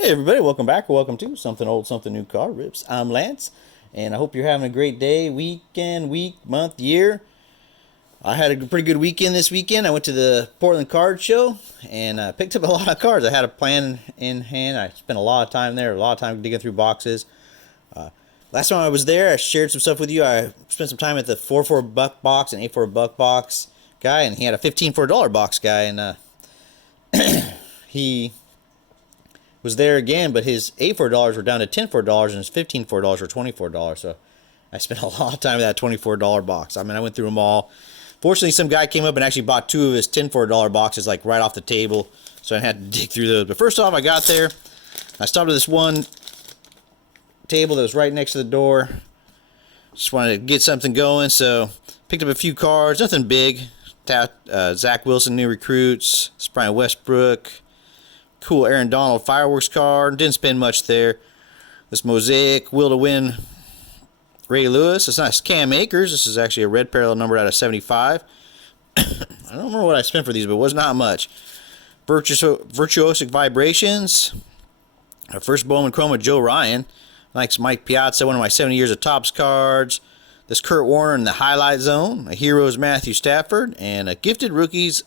Hey everybody, welcome back or welcome to Something Old, Something New Car Rips. I'm Lance, and I hope you're having a great day, weekend, week, month, year. I had a pretty good weekend this weekend. I went to the Portland Card Show and picked up a lot of cards. I had a plan in hand. I spent a lot of time there, a lot of time digging through boxes. Last time I was there, I shared some stuff with you. I spent some time at the 4 buck box and 8 buck box guy, and he had a 15 for a dollar box guy, and he was there again, but his 8 $4 were down to 10 $4 and his 15 $4 were $24. So I spent a lot of time in that $24 box. I mean, I went through them all. Fortunately, some guy came up and actually bought 2 of his 10 $4 boxes, like right off the table. So I had to dig through those. But first off, I got there. I stopped at this one table that was right next to the door. Just wanted to get something going, so picked up a few cards. Nothing big. Zach Wilson, new recruits. Brian Westbrook. Cool Aaron Donald fireworks card. Didn't spend much there. This Mosaic Will to Win Ray Lewis. It's nice. Cam Akers. This is actually a red parallel number out of 75. I don't remember what I spent for these, but it was not much. Virtuosic Vibrations. Our first Bowman Chroma, Joe Ryan. Likes Mike Piazza, one of my 70 years of Topps cards. This Kurt Warner in the highlight zone. A Heroes Matthew Stafford. And a Gifted Rookies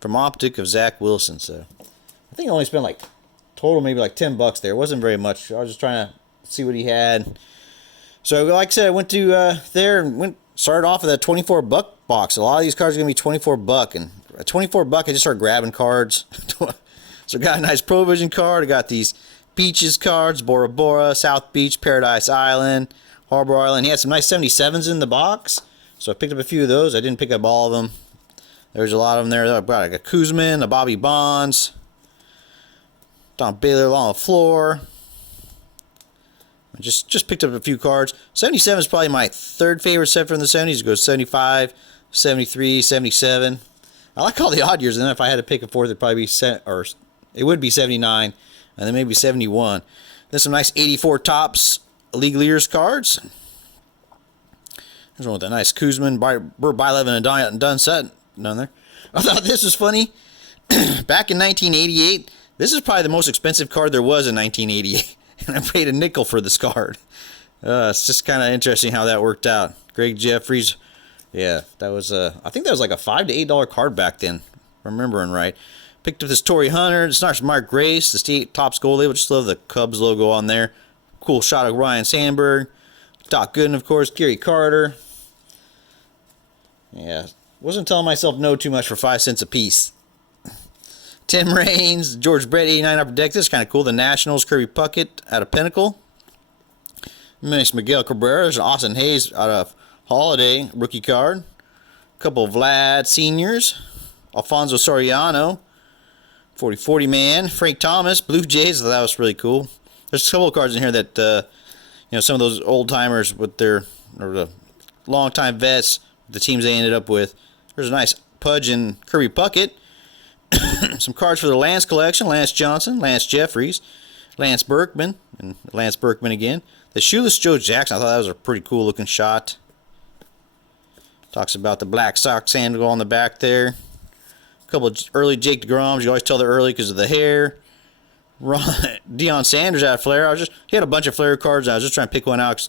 from Optic of Zach Wilson. So I think I only spent like total maybe like $10 there. It wasn't very much. I was just trying to see what he had. So like I said, I went to there and started off with a 24 buck box. A lot of these cards are gonna be 24 buck, and at 24 buck I just started grabbing cards. So I got a nice Provision card. I got these Beaches cards, Bora Bora, South Beach, Paradise Island, Harbor Island. He had some nice 77s in the box, so I picked up a few of those. I didn't pick up all of them. There's a lot of them there. I got a Kuzman, a Bobby Bonds, Don Baylor along the floor. I just picked up a few cards. 77 is probably my third favorite set from the 70s. It goes 75, 73, 77. I like all the odd years, and then if I had to pick a fourth, it'd probably be it would be 79, and then maybe 71. Then some nice 84 Topps League Leaders cards. There's one with a nice Kuzman, Burt Blyleven, and Dunn set down there. I thought this was funny. Back in 1988, this is probably the most expensive card there was in 1988. And I paid a nickel for this card. It's just kind of interesting how that worked out. Greg Jeffries. Yeah, that was I think that was like a $5 to $8 card back then, remembering right. Picked up this Torrey Hunter. It's not Mark Grace, the State Topps Gold Label. Just love the Cubs logo on there. Cool shot of Ryan Sandberg. Doc Gooden, of course. Gary Carter. Yeah, wasn't telling myself no too much for 5 cents a piece. Tim Raines, George Brett, 89 Upper Deck. This is kind of cool. The Nationals, Kirby Puckett out of Pinnacle. Nice Miguel Cabrera. There's an Austin Hayes out of Holiday, rookie card. A couple of Vlad seniors. Alfonso Soriano, 40-40 man. Frank Thomas, Blue Jays. That was really cool. There's a couple of cards in here that, some of those old timers with or the long time vets, the teams they ended up with. There's a nice Pudge and Kirby Puckett. Some cards for the Lance collection. Lance Johnson, Lance Jeffries, Lance Berkman, and Lance Berkman again. The Shoeless Joe Jackson, I thought that was a pretty cool looking shot. Talks about the Black Sox sandal on the back there. A couple of early Jake DeGroms. You always tell they're early because of the hair. Deion Sanders out of Flair. He had a bunch of Flair cards. I was just trying to pick one out.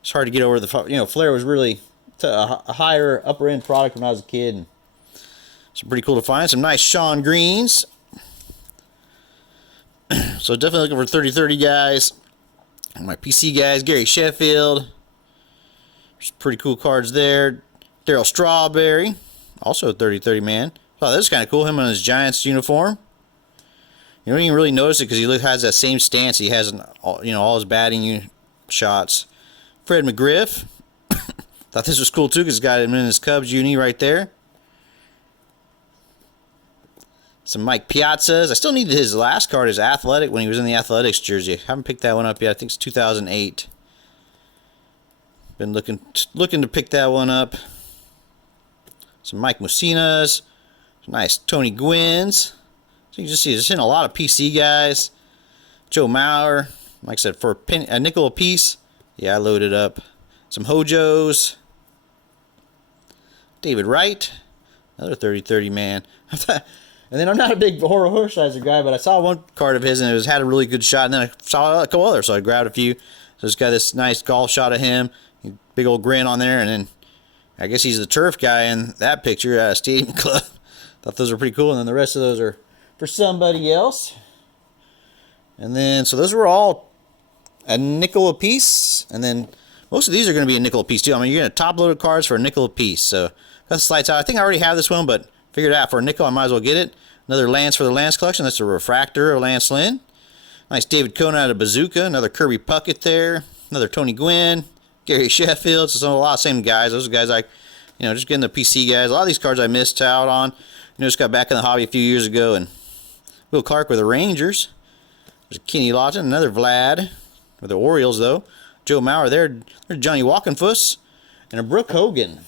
It's hard to get over the. Flair was really a higher upper end product when I was a kid. And some pretty cool to find. Some nice Sean Greens. So definitely looking for 30-30 guys. And my PC guys, Gary Sheffield. There's pretty cool cards there. Darryl Strawberry, also a 30-30 man. Oh, this is kind of cool. Him in his Giants uniform. You don't even really notice it because he has that same stance. He has, all his batting shots. Fred McGriff. Thought this was cool too because he's got him in his Cubs uni right there. Some Mike Piazzas. I still need his last card, his Athletic, when he was in the Athletics jersey. Haven't picked that one up yet. I think it's 2008. Been looking to pick that one up. Some Mike Mussinas. Some nice Tony Gwynns. So you can just see there's in a lot of PC guys. Joe Mauer. Like I said, for a nickel a piece. Yeah, I loaded up. Some Hojos. David Wright. Another 30-30 man. And then I'm not a big horror sizer guy, but I saw one card of his and it had a really good shot. And then I saw a couple others, so I grabbed a few. So it's got this nice golf shot of him, big old grin on there, and then I guess he's the turf guy in that picture at a Stadium Club. Thought those were pretty cool, and then the rest of those are for somebody else. And then, so those were all a nickel a piece, and then most of these are going to be a nickel a piece too. I mean, you're going to top-loaded cards for a nickel a piece. So got the slides out. I think I already have this one, but figured out for a nickel I might as well get it. Another Lance for the Lance collection. That's a refractor of Lance Lynn. Nice David Cohn out of Bazooka. Another Kirby Puckett there. Another Tony Gwynn. Gary Sheffield. So a lot of same guys. Those guys just getting the PC guys. A lot of these cards I missed out on. Just got back in the hobby a few years ago. And Will Clark with the Rangers. There's a Kenny Lawton. Another Vlad with the Orioles, though. Joe Mauer there. There's Johnny Walkenfuss. And a Brooke Hogan.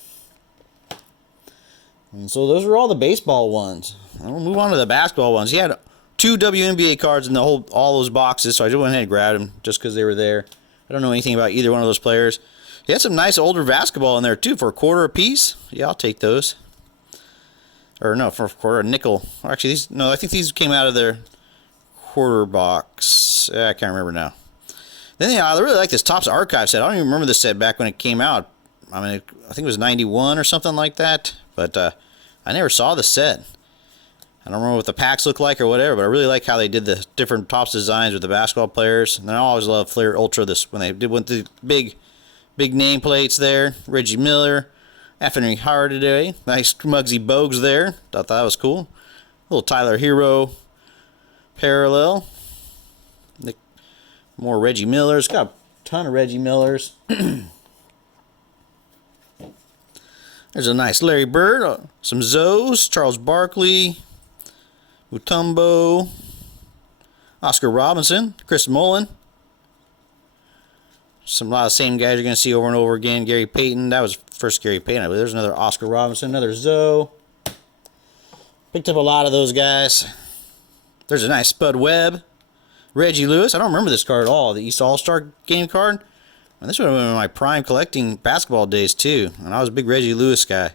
And so those are all the baseball ones. We'll move on to the basketball ones. He had 2 WNBA cards in all those boxes, so I just went ahead and grabbed them just because they were there. I don't know anything about either one of those players. He had some nice older basketball in there, too, for a quarter a piece. Yeah, I'll take those. Or no, for a quarter, a nickel. Actually, I think these came out of their quarter box. I can't remember now. Then I really like this Topps Archive set. I don't even remember this set back when it came out. I mean, I think it was 91 or something like that. But I never saw the set. I don't remember what the packs look like or whatever, but I really like how they did the different Topps designs with the basketball players. And I always love Flair Ultra when they went the big nameplates there. Reggie Miller, Anthony Hardaway, nice Muggsy Bogues there. Thought that was cool. Little Tyler Hero parallel. More Reggie Millers. Got a ton of Reggie Millers. There's a nice Larry Bird, some Zoes, Charles Barkley, Mutombo, Oscar Robinson, Chris Mullin. A lot of same guys you're going to see over and over again. Gary Payton, that was first Gary Payton, I believe. There's another Oscar Robinson, another Zoe. Picked up a lot of those guys. There's a nice Spud Webb, Reggie Lewis. I don't remember this card at all. The East All-Star game card. And this would have been my prime collecting basketball days, too. And I was a big Reggie Lewis guy.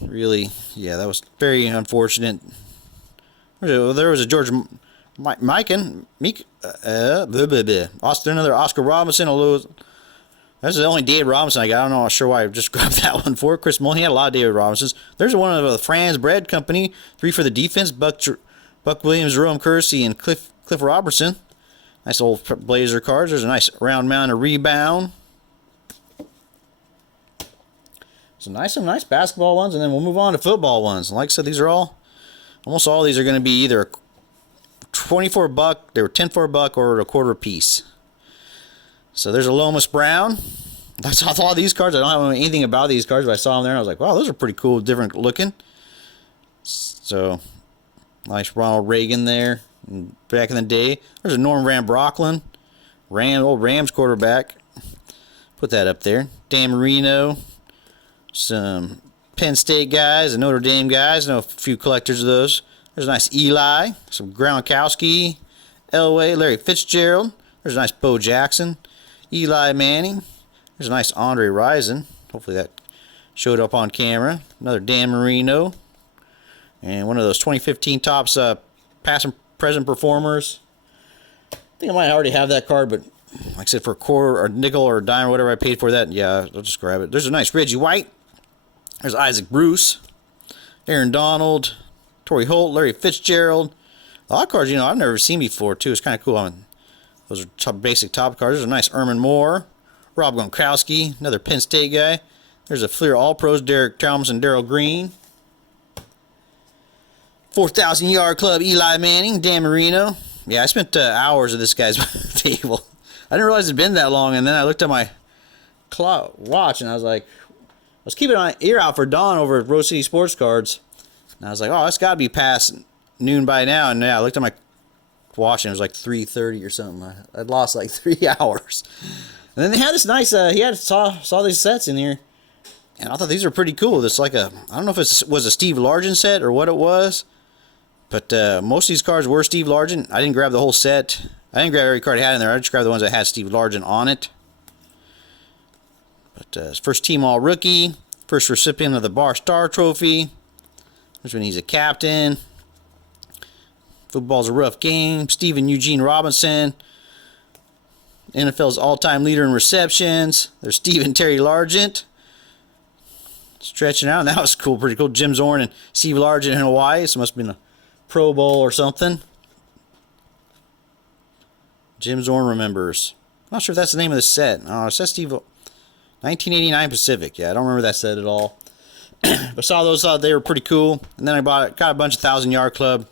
Really, yeah, that was very unfortunate. There was a George Mikan. Another Oscar Robinson. Although that's the only David Robinson I got. I don't know sure why I just grabbed that one for Chris Mullin. He had a lot of David Robinsons. There's one of the Franz Bread Company. 3 for the defense. Buck Williams, Jerome Kersey, and Cliff Robertson. Nice old Blazer cards. There's a nice round mound of Rebound. Some nice basketball ones, and then we'll move on to football ones. And like I said, these are almost all of these are going to be either a $24, they were 10 for $1, or a quarter piece. So there's a Lomas Brown. I saw all these cards. I don't know anything about these cards, but I saw them there and I was like, wow, those are pretty cool, different looking. So nice Ronald Reagan there. Back in the day, there's a Norm Van Brocklin, old Rams quarterback. Put that up there. Dan Marino, some Penn State guys, and Notre Dame guys. I know a few collectors of those. There's a nice Eli, some Gronkowski, Elway, Larry Fitzgerald. There's a nice Bo Jackson, Eli Manning. There's a nice Andre Rison. Hopefully that showed up on camera. Another Dan Marino, and one of those 2015 Topps past and present performers. I think I might already have that card, but like I said, for a quarter or a nickel or a dime or whatever I paid for that, yeah, I'll just grab it. There's a nice Reggie White. There's Isaac Bruce, Aaron Donald, Torrey Holt, Larry Fitzgerald. A lot of cards, I've never seen before, too. It's kind of cool. Those are basic top cards. There's a nice Erman Moore, Rob Gronkowski, another Penn State guy. There's a Fleer All-Pros, Derek Thomas and Darryl Green. 4,000 Yard Club, Eli Manning, Dan Marino. Yeah, I spent hours at this guy's table. I didn't realize it'd been that long, and then I looked at my watch, and I was like, I was keeping an ear out for Don over at Rose City Sports Cards, and I was like, oh, it's got to be past noon by now, and yeah, I looked at my watch, and it was like 3:30 or something. I'd lost like 3 hours. And then they had this nice, saw these sets in here, and I thought these were pretty cool. It's like I don't know if it was a Steve Largent set or what it was. But most of these cards were Steve Largent. I didn't grab the whole set. I didn't grab every card he had in there. I just grabbed the ones that had Steve Largent on it. But first team all rookie. First recipient of the Bar Star Trophy. That's when he's a captain. Football's a rough game. Stephen Eugene Robinson, NFL's all-time leader in receptions. There's Stephen Terry Largent. Stretching out, and that was cool, pretty cool. Jim Zorn and Steve Largent in Hawaii. So it must have been a Pro Bowl or something. Jim Zorn remembers. I'm not sure if that's the name of the set. Oh, it says Steve. 1989 Pacific. Yeah, I don't remember that set at all. But saw those. They were pretty cool. And then I got a bunch of 1,000-yard club.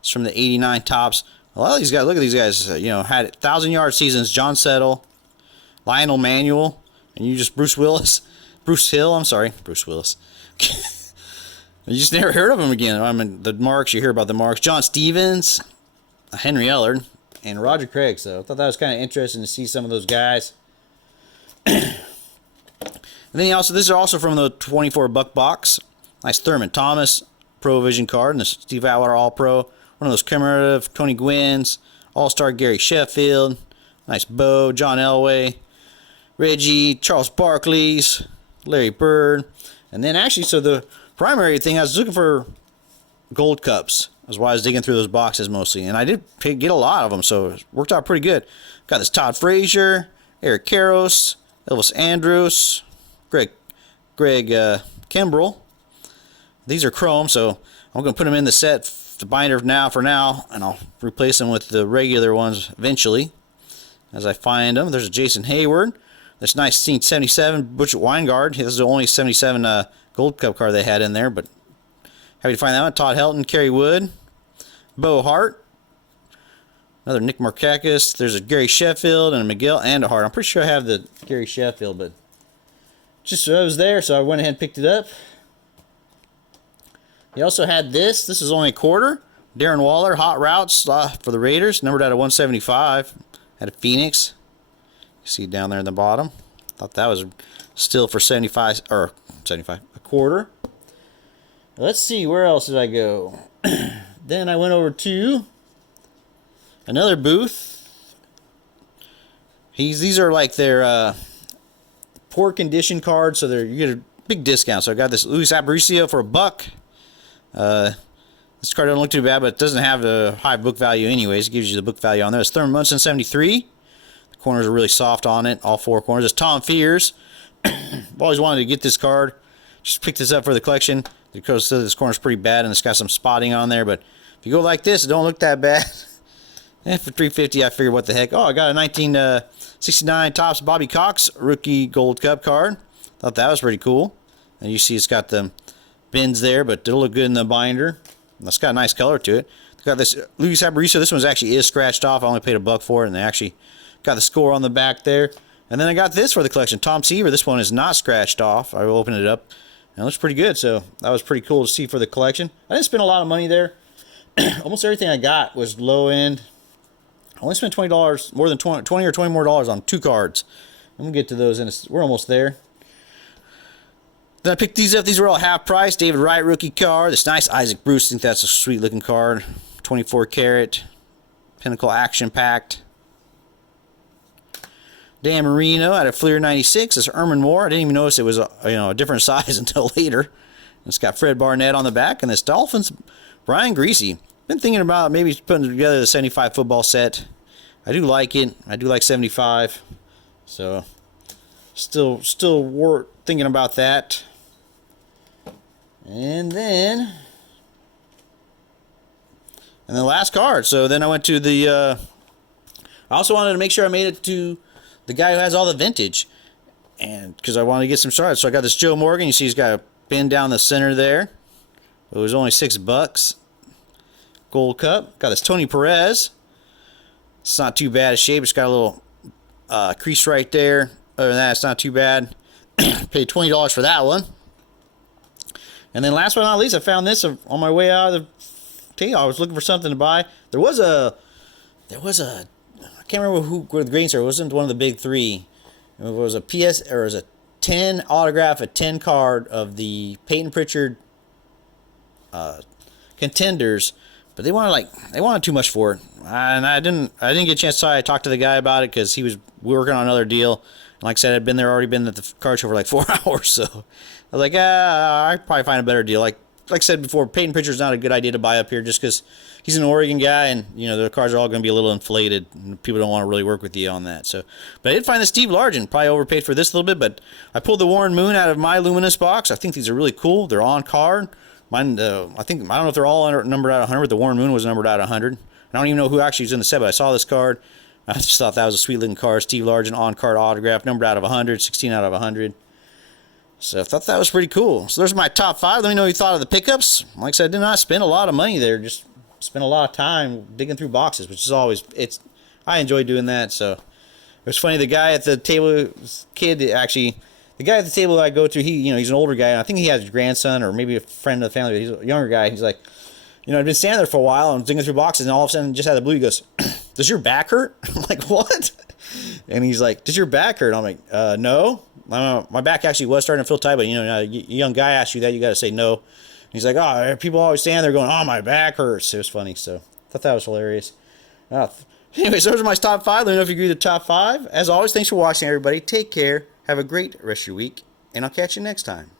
It's from the 89 tops. A lot of these guys, look at these guys, had 1,000-yard seasons. John Settle, Lionel Manuel, and Bruce Hill, I'm sorry, Bruce Willis. You just never heard of him again. I mean, the Marks, you hear about the Marks. John Stevens, Henry Ellard, and Roger Craig. So I thought that was kind of interesting to see some of those guys. And then these are also from the 24 buck box. Nice Thurman Thomas Pro Vision card, and the Steve Atwater All Pro. One of those commemorative Tony Gwynn's, All-Star Gary Sheffield, nice Bo, John Elway, Reggie, Charles Barkley's, Larry Bird. And then actually, so the primary thing, I was looking for gold cups. That's why I was digging through those boxes mostly. And I did get a lot of them, so it worked out pretty good. Got this Todd Frazier, Eric Karros, Elvis Andrus, Greg Kimbrell. These are chrome, so I'm going to put them in the set, the binder for now, and I'll replace them with the regular ones eventually as I find them. There's a Jason Hayward. This nice 1977 Butch Weingard. This is the only 77 Gold Cup card they had in there, but happy to find that one. Todd Helton, Kerry Wood, Bo Hart, another Nick Markakis. There's a Gary Sheffield and a Miguel and a Hart. I'm pretty sure I have the Gary Sheffield, but just I was there, so I went ahead and picked it up. He also had this. This is only a quarter. Darren Waller, Hot Routes for the Raiders. Numbered out of 175. Had a Phoenix. You see down there in the bottom. Thought that was still for 75, or 75, a quarter. Let's see, where else did I go? Then I went over to another booth. These are like their poor condition cards, so you get a big discount. So I got this Luis Aparicio for $1. This card doesn't look too bad, but it doesn't have a high book value anyways. It gives you the book value on there. It's Thurman Munson 73. The corners are really soft on it, all four corners. It's Tom Fears. I've always wanted to get this card. Just picked this up for the collection because this corner's pretty bad and it's got some spotting on there. But if you go like this, it don't look that bad. And for $350, I figured, what the heck. Oh, I got a 1969 Topps Bobby Cox rookie Gold Cup card. Thought that was pretty cool. And you see it's got the bins there, but it'll look good in the binder. And it's got a nice color to it. Got this Luis Aparicio. This one actually is scratched off. I only paid $1 for it, and they actually got the score on the back there. And then I got this for the collection. Tom Seaver. This one is not scratched off. I will open it up. And it looks pretty good, so that was pretty cool to see for the collection. I didn't spend a lot of money there. Almost everything I got was low end. I only spent $20, more than 20 or 20 more dollars on 2 cards. I'm going to get to those, we're almost there. Then I picked these up. These were all half price. David Wright rookie card. This nice Isaac Bruce. I think that's a sweet looking card. 24 karat. Pinnacle Action Packed. Dan Marino out of Fleer 96. This is Erman Moore. I didn't even notice it was a different size until later. It's got Fred Barnett on the back. And this Dolphins Brian Greasy. Been thinking about maybe putting together the 75 football set. I do like it. I do like 75. So still thinking about that. And then the last card. So then I went to I also wanted to make sure I made it to the guy who has all the vintage, and because I wanted to get some started. So I got this Joe Morgan. You see he's got a pin down the center there. It was only $6. Gold Cup. Got this Tony Perez. It's not too bad of shape. It's got a little crease right there. Other than that, it's not too bad. Paid $20 for that one. And then last but not least, I found this on my way out of the table. I was looking for something to buy. There was a I can't remember where the green store. It wasn't one of the big three. It was a PS, or it was a 10 autograph, a 10 card of the Peyton Pritchard contenders, but they wanted too much for it, and I didn't get a chance to talk. I talked to the guy about it because he was working on another deal. And like I said, already been at the card show for like 4 hours, so I was like, I'd probably find a better deal. Like like I said before, Peyton Pritchard's not a good idea to buy up here just because he's an Oregon guy, and the cars are all going to be a little inflated. And people don't want to really work with you on that. So, but I did find the Steve Largent. Probably overpaid for this a little bit, but I pulled the Warren Moon out of my Luminous box. I think these are really cool. They're on card. Mine, I don't know if they're all numbered out of 100, but the Warren Moon was numbered out of 100. I don't even know who actually was in the set, but I saw this card. I just thought that was a sweet looking card. Steve Largent on card autograph, numbered out of 100, 16 out of 100. So I thought that was pretty cool. So there's my top 5. Let me know what you thought of the pickups. Like I said, I did not spend a lot of money there. Just spent a lot of time digging through boxes, which is always, I enjoy doing that. So it was funny. The guy at the table, the guy at the table that I go to, he's an older guy. And I think he has a grandson or maybe a friend of the family, but he's a younger guy. He's like, I've been standing there for a while and digging through boxes, and all of a sudden, just out of the blue, he goes, "Does your back hurt?" I'm like, "What?" And he's like, "Does your back hurt?" I'm like, "No." My back actually was starting to feel tight, but a young guy asks you that, you got to say no. And he's like, "Oh, people always stand there going, oh, my back hurts." It was funny, so I thought that was hilarious. Anyways, those are my top 5. Let me know if you agree with the top 5. As always, thanks for watching, everybody. Take care. Have a great rest of your week, and I'll catch you next time.